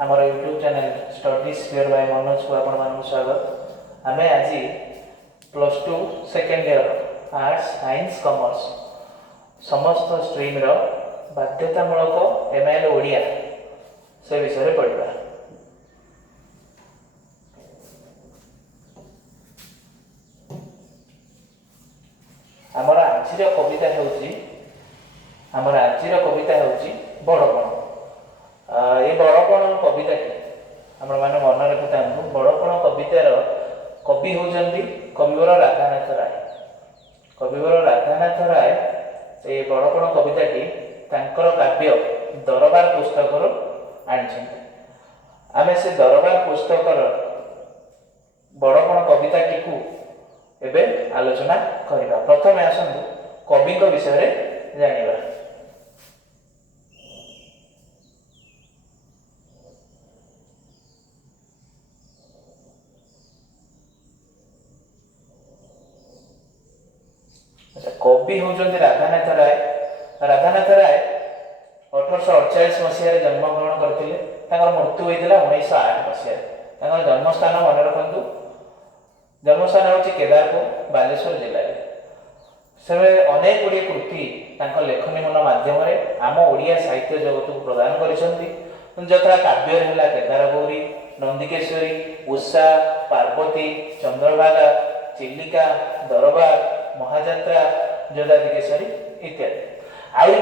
आमर YouTube channel Study Sphere by Manoj को आपको स्वागत। आम आज +2 second year arts science commerce समस्त स्ट्रीम रो बाध्यतामूलक एमआईएल ओडिया से विषय पढ़ा। आमर आजिर कविता होची बड़पण। ये बड़पण कविताटी आम मैंने मन रखिता बड़पण कवितार कवि होती कविवर राधानाथ राय। कविवर राधानाथ राय ये बड़पण कविताटी काव्य दरबार पुस्तक आनी। आम से दरबार पुस्तक बड़पण कविताटी को एबे आलोचना करवा। प्रथम आसतु कवि विषय जानिबा। कवि होती राधानाथ राय। राधानाथ राय 1848 मसीह जन्मग्रहण करते। मृत्यु होता 1908 मसीह। जन्मस्थान मन रखु। जन्मस्थान हूँ केदारपुर बालेश्वर जिले। से अनेक गुड़िए कृति लेखनी मन मध्यम आम ओडिया साहित्य जगत को प्रदान कर काव्य है केदार गौरी, नंदिकेश्वरी, उषा, पार्वती, चंद्रभागा, चिलिका, दरबार, महाजात्रा, जोदादिकेश्वरी इत्यादि। आहरी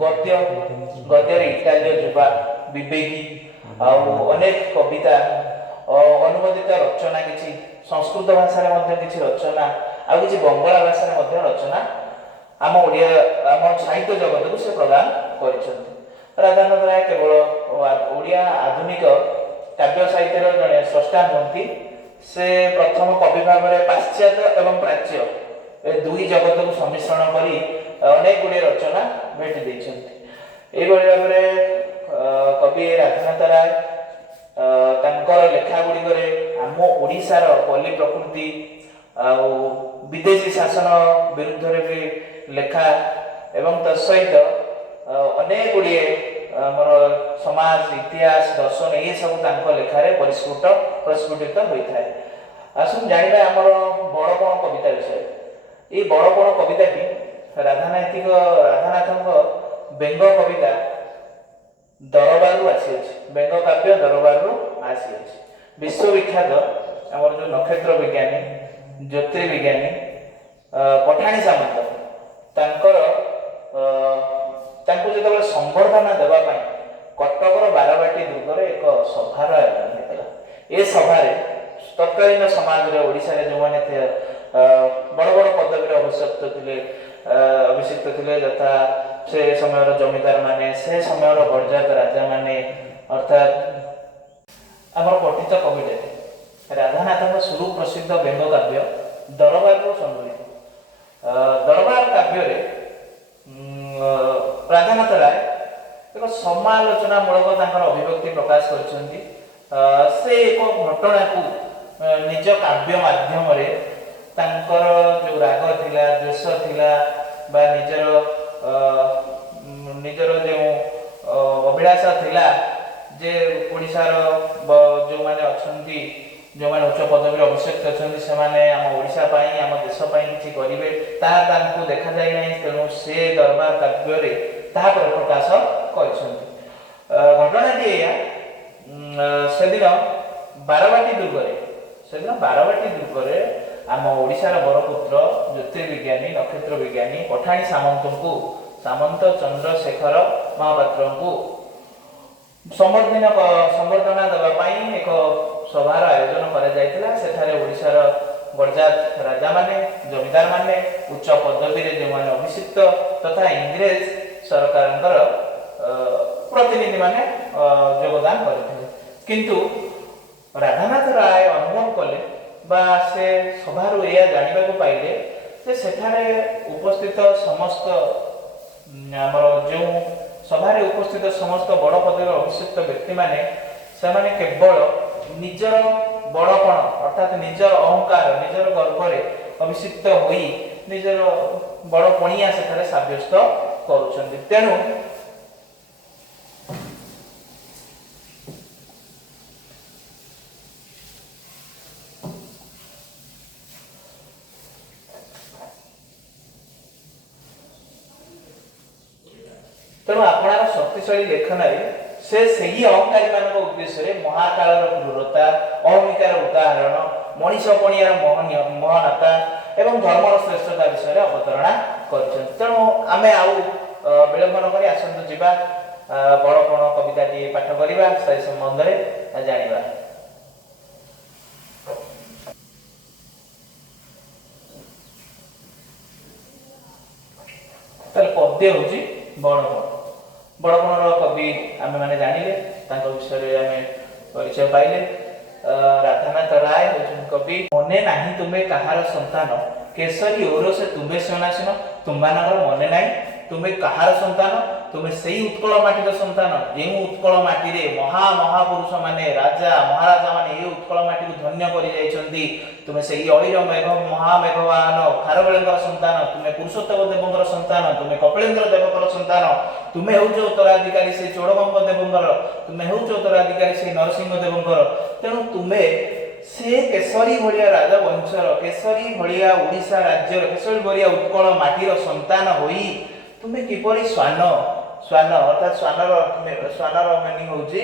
गद्य गद्य इटालीय जुबा, विवेकी अनेक कविता अनुवादित रचना किसी संस्कृत भाषा किसी रचना आ कि बंगला भाषा रचना आम ओडिया आम साहित्य जगत को से प्रदान कर। राधानाथ राय केवल ओडिया आधुनिक काव्य साहित्य जड़े स्रष्टा नुहति। से प्रथम कवि भाव में पाश्चात्य एवं प्राच्य ए दुई जगत को सम्मिश्रण करी अनेक गुड़े रचना भेट देते। भाव में कवि राधानाथ राय तांकर लेखा गुड़िक आम ओडिशार पल्ली प्रकृति विदेशी शासन विरुद्ध रे भी लेखा एवं तत्सहित अनेक गुड़िए आमर समाज इतिहास दर्शन ये सब लेखार प्रस्फुटित होता है। आसुन जानिबा आमर बड़पण कविता विषय। ये बड़पण कविताटी राधानाथ व्यंग कविता दरबार आसी। व्यंग काव्य दरबार आसी। विश्वविख्यात आमर जो नक्षत्र विज्ञानी ज्योतिर्विज्ञानी पठाणी सामंत जो संबर्धना देवाई कटकर बारवाटी दुर्ग एक सभार आयोजन होता। ये सभार तत्कालीन समाज ओडिशा जो मैंने बड़ बड़ पदवी अभिषिक्त थे यथा से समय जमीदार माने से समय बड़जात राजा माने अर्थात आम पठित कविटे राधानाथ सुप्रसिद्ध व्यंग काव्य दरबार को संबंधित। दरबार काव्य राधानाथ राय एक समालोचनामूलक अभिव्यक्ति प्रकाश कर एक घटना को निज काव्य माध्यम जो राग थिला द्वेष थिला बा निजर जो अभिलाषा थिला जे ओडिशार जो माने अछंती जो माने उच्च पदवी अभिषेक अछंती से माने आम ओडिशा पाई आम देश पाई किछि करिवे ताहा तांकु देखा जाय नै। तेणु से दरबार काव्य रे ताहा पर प्रकाश करिसंती। घटनाटी या सेदिन बारवाटी दुर्ग रे आम ओडिशार बरपुत्र ज्योतिर्विज्ञानी नक्षत्र विज्ञानी पठाणी सामंत चंद्रशेखर महापात्र को संबर्धना देवाई एक सभार आयोजन कर ओडिशार बड़जात राजा माने जमीदार माने उच्च पदवी जो माने अभिषिक्त तथा इंग्रेज सरकार प्रतिनिधि माने योगदान करते। किंतु राधानाथ राय अनुभव कले बा से सभार या जानिबा को पाइले जे सेठारे उपस्थित समस्त आमर जो सभारे उपस्थित समस्त बड़ पदवी अभिषिक्त व्यक्ति माने से माने केवल निजर बड़पण अर्थात निजर अहंकार निजर गर्व अभिषिक्त होई निजर बड़पणिया सेठारे साब्यस्त करुछन्ति। तेणु तेणु आपणार शक्तिशाली लेखन से सही अहंकारी मान उद्देश्य महाकाल क्रूरता अहमिकार उदाहरण मनीषपणियार महानता एवं धर्मर श्रेष्ठता विषय अवतरणा कर। तेणु आम आउ विलंब नक आसतु जा बड़पण कविताटी पाठ करवा से संबंध में जाना। पद्य हूँ बड़पण। बड़पणर कवि आम मैंने जानिले विषय आम परिचय पाइले। राधानाथ राय हूँ कवि। मने नाही तुम्हें कहार संतान केसरी ओर से तुम्हें सुनासीन तुम्हारा मने ना तुम्हें कहार संतान तुम्हें से उत्कल माटीर संतान जो उत्कल माटी महा महापुरुष माने राजा महाराजा माने ये उत्कल माटी को धन्य कर तुम्हें से अलीर मेघ महामेघवाहन खारवेलर संतान तुम्हें पुरुषोत्तम देवंकर संतान तुम्हें कपिलेन्द्र देवकर संतान तुम्हें हूँ उत्तराधिकारी से चोड़गंग देवंकर तुम्हें हूँ उत्तराधिकारी से नरसिंह देवंकर। तेणु तुम्हें से केसरी भलिया राजा वंशर केसरी भलिया ओडिशा राज्यर केसरी भलिया उत्कल माटीर संतान होई तुम्हें किपरि स्वान स्वान अर्थात स्वानर मीनिंग होची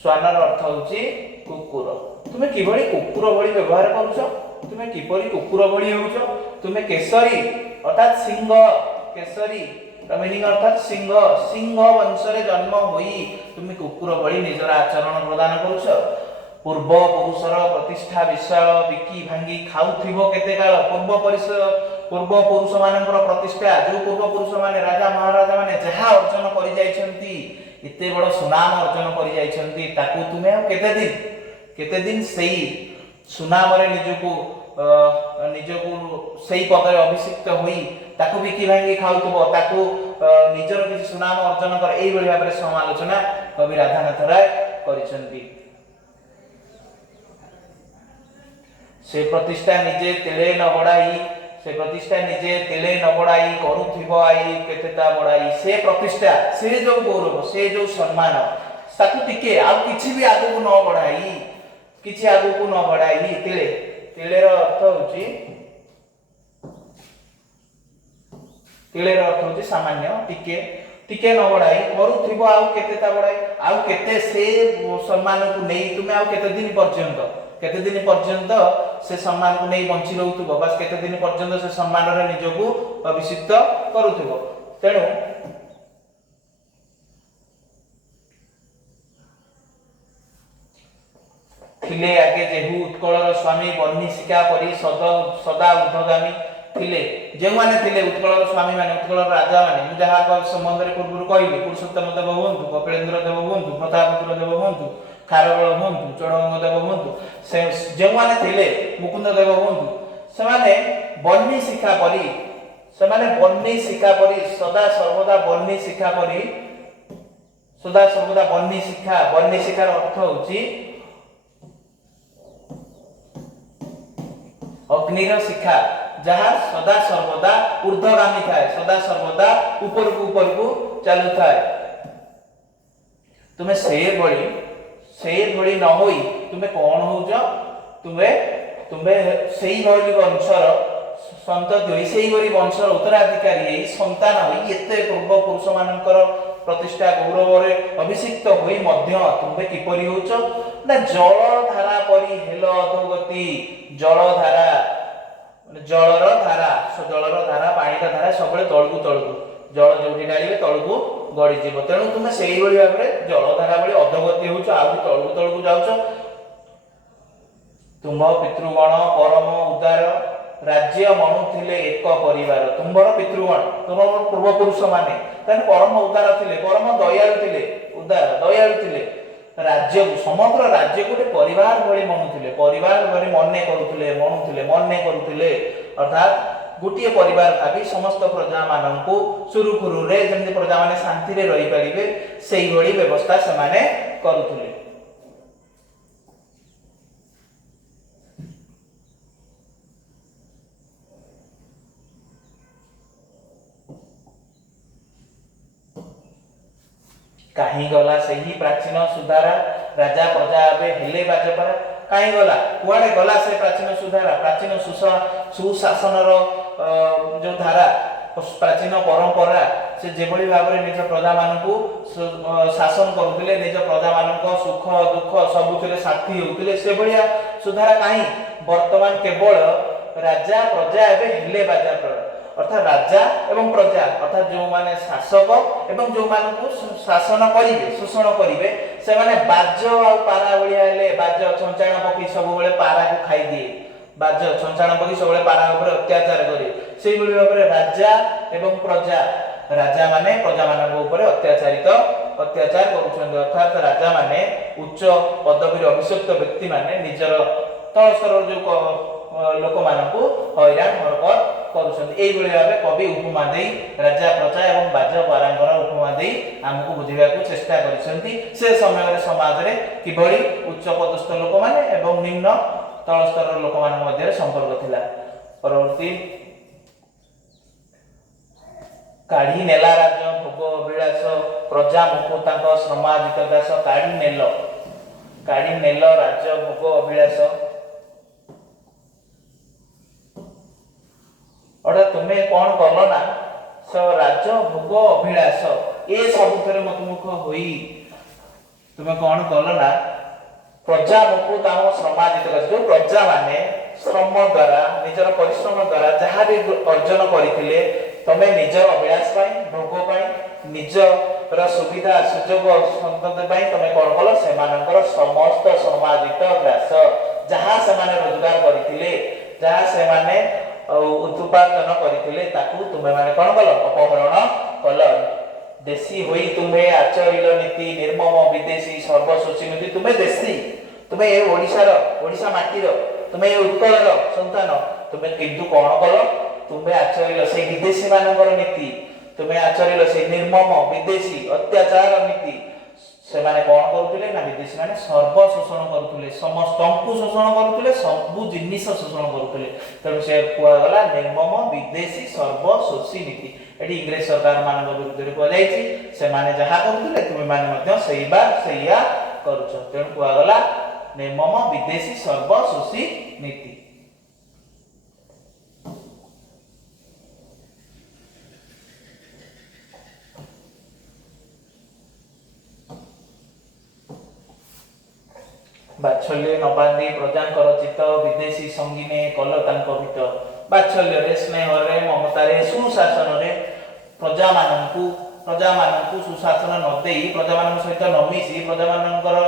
स्वानर अर्थ होची कुकुर। तुम्हें किभली कुकुर भली व्यवहार करूछ तुम्हें किपरि कुकुर भली होउछ। तुम्हें केसरी अर्थात सिंह केसरी मीनिंग अर्थात सिंह सिंह वंशरे जन्म होई तुम्हें कुकुर भली निजर आचरण प्रदान करूछ। पूर्व पुरुषर प्रतिष्ठा विशाल बिकी भांगी खाउथिबो केते काल पूर्व पुरुष मानकर प्रतिष्ठा जो पूर्व पुरुष माने राजा महाराजा माने जहा अर्जन करि जाइछंती एते बड़ सुनाम अर्जन करि जाइछंती ताकू तुमे केते दिन सेही सुनाम रे निजको सेही पदरे अभिषिक्त होई ताकू बिकी भांगी खाउथबो ताकू निजर किछि सुनाम अर्जन कर एई बळी भाबरे समालोचना कवि राधानाथ राय करिसंती। से प्रतिष्ठा निजे तेले न बड़ाई से प्रतिष्ठा निजे तेले न बड़ाई करूथिबो आई केतेता बड़ाई से प्रतिष्ठा से जो गौरव से जो सम्मान ताकू टिके आ किछि भी आगु न बड़ाई किछि आगु को न बड़ाई तेले तेलेर अर्थ होची तेलेर अर्थ होची सामान्य टिके टिके न बड़ाई करूथिबो आ केतेता बड़ाई आ केते से सम्मान को नै तुमे आ केते दिन पर्यंत से सम्मान को नहीं बंची रहउथबो बस केते दिन पर्यंत से सम्मान रे निजको अभिषिक्त करूथबो। तेणु थिले आगे जेहु उत्कलर स्वामी बन्नी शिका परि सदा ऊर्ध्वगामी थिले जे माने थिले उत्कलर स्वामी माने उत्कलर राजा माने मु जहा संबंध रे पूर्व कहली पुरुषोत्तम देव हुंतु कपिलेन्द्र देव हुंतु प्रतापपुर देव हुंतु खारवेल हुंतु चोड़गंग देव हुंतु से जे माने थिले मुकुंद देव हुंतु से माने बन्नी शिखा परि से माने बन्नी शिखा परि सदा सर्वदा बन्नी शिखा परि सदा सर्वदा बन्नी शिखार अर्थ होची अग्निर शिखा जहा सदा सर्वदा ऊर्ध्वगामी थाए सदा सर्वदा ऊपर को चालू थाए। तुम्हें से भली न होई तुम्हें कौन होउछ तुम्हें सेही भली वंशर संतति होई सेही भली वंशर उत्तराधिकारी होई संतान होई एते पूर्व पुरुष मानकर प्रतिष्ठा गौरव रे अभिषिक्त होई मध्य तुम्हें किपरि होउछ ना जल धारा परि हेल अधोगति जल धारा जलर धारा पानी धारा सब तलकू जल जो डाले तलकू गड़ी जीव। तेणु तुम्हें से भाव में जल धारा भाई अधोगति हो तलकू जाऊच। तुम पितृगण परम उदार राज्य मणुले एक परिवार तुम्हार पितृगण तुम पूर्वपुरुष माने परम उदार थे परम दयालु थे उदार दयालु थे राज्य समग्र राज्य को परिवार भली मनुले परिवार भली मने करुले अर्थात गोटे परिवार भावी समस्त प्रजा मानू सुरुखुरु रे जमि प्रजा माने शांति रे रही पारिबे सेही भली व्यवस्था से माने करुले। कहीं गला सही प्राचीन सुधारा राजा प्रजा आबे हेले बाजपरा कहीं गला कुआडे गला से प्राचीन सुधारा प्राचीन सुशासन जो धारा प्राचीन परंपरा से जेभଳି भाबरे निज प्रजा मानकु शासन करुथिले निज प्रजा मानक सुख दुख सबुथिले साथी होउथिले से भलिया सुधारा काहे वर्तमान केवल राजा प्रजा एबे हेले बाजा अर्थात राजा एवं प्रजा अर्थात जो माने शासक एवं जो मानकु शासन करिवे शोषण करिवे से माने बाज आ पारा भलिया हेले बाज छंचाण पकी सब बेले पारा को खाई दिए बाज छंचाण पकी सब बेले पारा ऊपर अत्याचार करे सेही भली भाबरे राजा एवं प्रजा राजा माने प्रजा मानक ऊपर अत्याचार करूछन अर्थात राजा माने उच्च पदवी अभिषिक्त व्यक्ति माने निजर तल स्तर जो लोक मानकु हैरान हरकत करूछन एई भली भाबे कवि उपमा देई राजा प्रजा एवं बाज पारांगर उपमा देई हमकु बुझिबा को चेष्टा करिसंती से समय रे समाज रे किबळी उच्च पदस्थ लोक माने एवं निम्न तल स्तर लोक मान मध्य संपर्क थिला परवर्ती काढ़ी नेला राज भोग विलास प्रजा मुकुतांक सामाजिक दास काढ़ी नेल राज भोग अभिलाष अर्थात तुम्हें कौन कल ना राज भोग अभिलाष ए सबुथरे मतमुख होई तुम्हें कौन कल ना प्रजा मुकुतांक सामाजिक दास जो प्रजा माने श्रम द्वारा निजर परिश्रम द्वारा जहाँ भी अर्जन करथिले तमे निजर अभिलाष पाई भोग पाई निजर सुविधा सुजोग संतति पाई तमे कोन कल से मानकर समस्त सामाजिक ग्रास जहाँ से माने रोजगार करथिले जहाँ से माने उत्पादन करथिले ताकू तुमे माने कोन कल अपहरण कल देशी होई तुमे आचरिल नीति निर्मम विदेशी सर्वशोषी नीति तुमे देशी तुमे ए ओडिसा माटीर तुमे ए उत्कलर संतान तुमे किंतु कोन कल तुम्हें आचरिल से विदेशी मानकर नीति तुम्हें आचरिल से निर्मम विदेशी अत्याचार नीति से माने कोन करूथिले ना विदेशी माने सर्व शोषण करूथिले समस्तंकु शोषण करूथिले सब जिनिस शोषण करूथिले तब से कुआ गला निर्मम विदेशी सर्व शोषी नीति एटी इंग्लिश सरकार मानक विरुद्ध रे को जाईची से माने जहा करूथिले तुमे माने मध्य सेया करूछ तेन कुआ गला निर्मम विदेशी सर्व शोषी नीति बाछल्य नबांधी प्रजांकर चित्त विदेशी संगीने कल तांक भित बाछल्य रे स्नेह रे ममता रे सुशासन रे प्रजा माननकु सुशासन न देई प्रजा मान सहित न मिसी प्रजा मानकर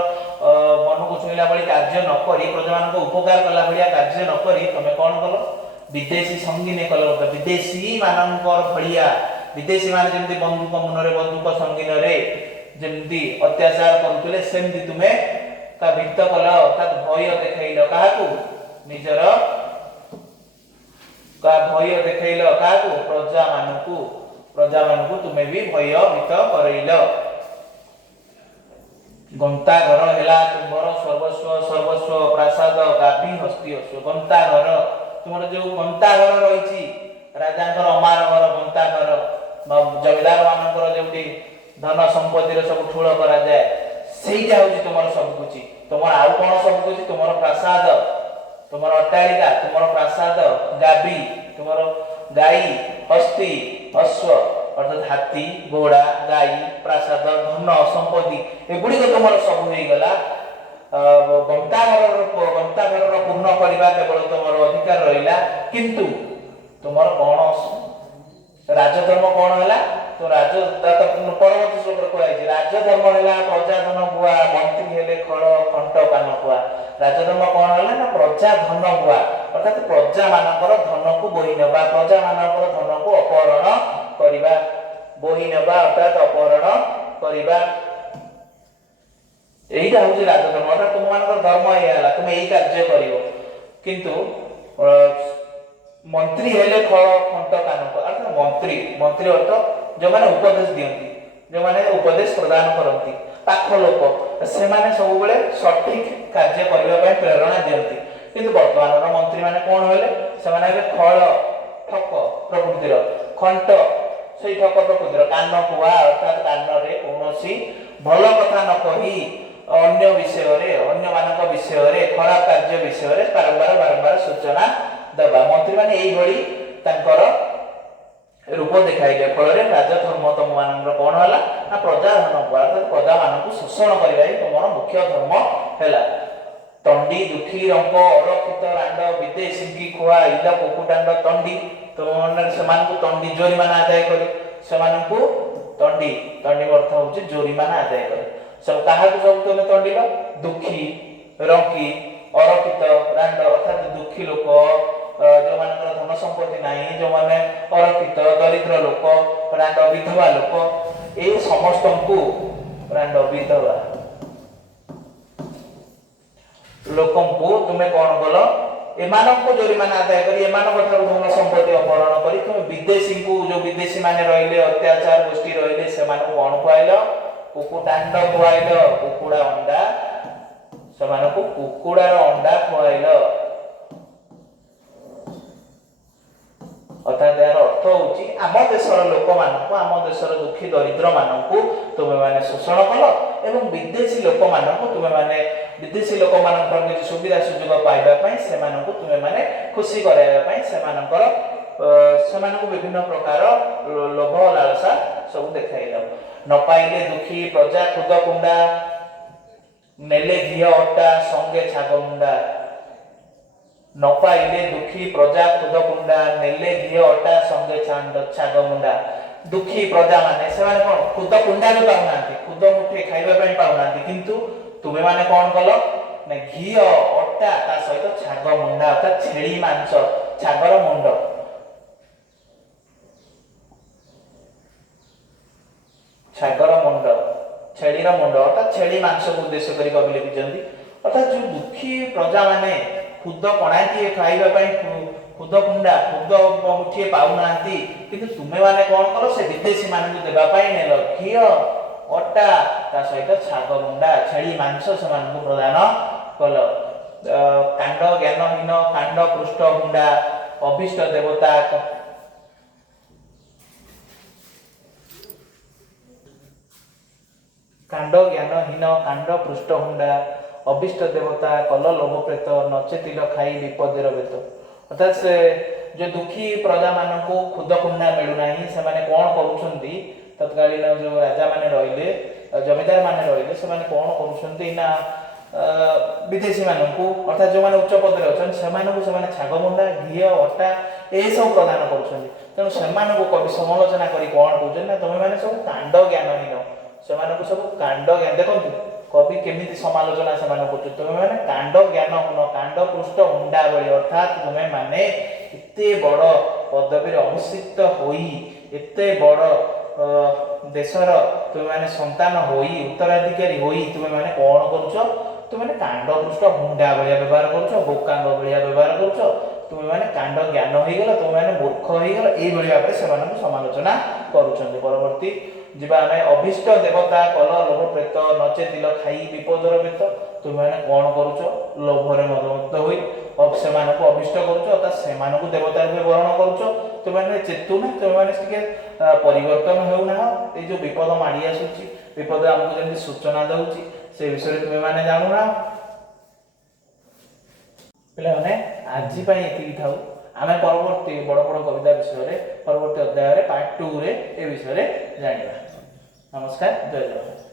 मन को छुईला बळी कार्य न करी प्रजा मान को उपकार कला बळिया कार्य न करी तमे कोन कलो विदेशी संगीने कल विदेशी मानकर भळिया विदेशी मान जेंति बंधुक मन रे बंधुक संगीन रे जेंति अत्याचार करूतले सेंति तुमे का भित्त कल अर्थात भय देखैल काहाकू निजर का भय देखैल काहाकू प्रजा मानकू तुमे भी भय भीत करैल गंता घर हेला तुमर सर्वस्व प्रासाद गाबी हस्ती असो गंता घर तुमर जो गंता घर रहिछि राजांकर अमार घर गंता घर जमीदार मानकर जेउटी धन संपत्ति रे सब ठूल करा जाय सेईटा होची तुमर सब कुछ तुमर आउ कोन सब कुछ तुमर प्रासाद तुमर अट्टालिका तुमर प्रासाद गाबी तुमर गाई हस्ती अश्व अर्थात हाथी घोड़ा गाई प्रासाद धन संपत्ति एगुडी को तुमर सब होई गला गंताघर पूर्ण करबा केवल तुमर अधिकार रहिला किंतु तुमर कोन राजधर्म कोन होला तो परवर्ती श्लोक कहै राजधर्म होला प्रजा धन गुआ मंत्री हेले खड़ खंट कान गुआ राजधर्म कोन होला ना प्रजा धन गुआ अर्थात प्रजा मानकर धन को बोही नबा प्रजा मानकर धन को अपहरण करिबा बोही नबा अर्थात अपहरण करिबा एइटा होची राजधर्म अर्थात तुम मानकर धर्म हे होला तुम एई कार्य करिवो किंतु मंत्री हेले खड़ खंट कान को अर्थात मंत्री अर्थ जो माने उपदेश दियंती जो माने उपदेश प्रदान करंती पाख लोक से माने सब बेले सठिक कार्य करबा पय प्रेरणा दियंती किंतु वर्तमान मंत्री माने कोन होले से माने खळ ठक प्रकृतिर खंट सेई ठक प्रकृतिर कान कुआ अर्थात कान रे कोनोसी भल कथा न कही अन्य विषय रे अन्य मानक विषय रे खराब कार्य विषय रे बारंबार सूचना दबा मंत्री माने एई भली तांकर रूप देखाइले फल राजधर्म तुम मान कौन है ना प्रजा धन अर्थात प्रजा मान शोषण करने तुम मुख्य धर्म है। तंडी दुखी रंक अरक्षित रांड विदेशी की खुआ इल कुकुटांड तंडी तुम तंडी जोरीमाना आदाय कर तंडी तंडी अर्थ हूँ जोरीमाना आदाय कर सब क्या सब तुम तंडील दुखी रंकी अरक्षित रांड अर्थात दुखी लोक जो मान धन संपत्ति ना जो मैंने अरक्षित दरिद्र लोक रांड विधवा लोक ये समस्त को रांड विधवा लोक तुम्हें कौन कल एमान जोरीमाना आदाय कर धन संपत्ति अपहरण कर तुम विदेशी को जो विदेशी माने रहिले अत्याचार गोष्ठी रहिले से कौन खुआइल कुकुटांड खुआइल कुकुड़ा अंडा से कुकुड़ार अंडा खुआइल अर्थात यार अर्थ हूँ आम देशर लोक मानक आम देशर दुखी दरिद्र मानक तुम्हें माने शोषण कल एवं विदेशी लोक मानक तुम्हें माने विदेशी लोक मान किसी सुविधा सुजोग पाइबापी से तुम्हें माने खुशी कराइबापी से विभिन्न प्रकार लोभ लालसा सब देखाइल न पाइले दुखी प्रजा खुद कुंडा नेले घी अट्टा संगे छाग मुंडा न पाइले दुखी प्रजा खुद कुंडा नेले घी अट्टा संगे छाग मुंडा दुखी प्रजा माने से कौन खुद कुंडा भी पाऊना खुद मुठे खाइबा पाऊना किंतु तुम्हें माने कौन कल ना घी अट्टा ता सहित छाग मुंडा अर्थात छेली मांस छागर मुंड छागर मुंड छेलीर मुंड अर्थात छेली मांस को उद्देश्य कर कवि लिखिଛନ୍ତି अर्थात जो दुखी प्रजा माने खुद कणाटी खाइबापी खुद कुंडा खुद मुठिए पाऊना किंतु तुम्हें माने कौन कल से विदेशी मान देवाई नेल घी अट्टा ता सहित छाग मुंडा छेली मांस से प्रदान कल कांड ज्ञानहीन कांड पृष्ठ मुंडा अभिष्ट देवता कांड ज्ञानहीन कांड पृष्ठ हुंडा अभिष्ट देवता कल लोभ प्रेत नचेतिल खाई विपदेर बेत अर्थात से जो दुखी प्रजा मान को खुद कुंडा मिलूना से कौन करुँच तत्कालीन जो राजा माने रहिले जमीदार माने रहिले से कौन करुँच विदेशी मानक अर्थात जो मैंने उच्च पद से छाग मुंडा घी अट्टा ये सब प्रदान कर तेणु से कवि समालोचना करी कौन कहते ना तुम्हें मैंने सब कांड ज्ञानहीन से सब कांड ज्ञान देखो कवि केमी समालोचना से तुम्हें मैंने कांड ज्ञान हुन कांड पृष्ठ हुंडा बड़ी अर्थात तुम्हें माने इतने बड़ पदवी अभिषिक्त होई एते बड़ देशर तुम्हें माने संतान होई उत्तराधिकारी होई तुम्हें माने कौन करुଛ तुम्हें कांड पृष्ठ हुंडा भाया व्यवहार करुଛ बोकांग भाया व्यवहार करुଛ तुम्हें माने कांड ज्ञान होईगला तुम्हें माने मूर्ख होईगला एई भली भाबरे से समालोचना करुछन्ते परवर्ती जीवा आमे अभिष्ट देवता कल लोभ प्रेत नचेतिल खाई विपदर बेत तुम्हें कौन करुछ लोभरे मदमत्त होई अब से अभिष्ट करुछ अर्थात से देवता रूपे ग्रहण करुछ तुम्हें चेतुना तुम्हें परिवर्तन होना ये जो विपद माड़ी आसूची विपद आमको जमी सूचना दउची से विषय तुम्हें माने जानूना पे आज ये थाऊ आम परवर्ती बड़ बड़ कविता विषय परवर्ती अध्याय पार्ट 2 रे ए विषय जानिबा। नमस्कार, जय जगन्नाथ।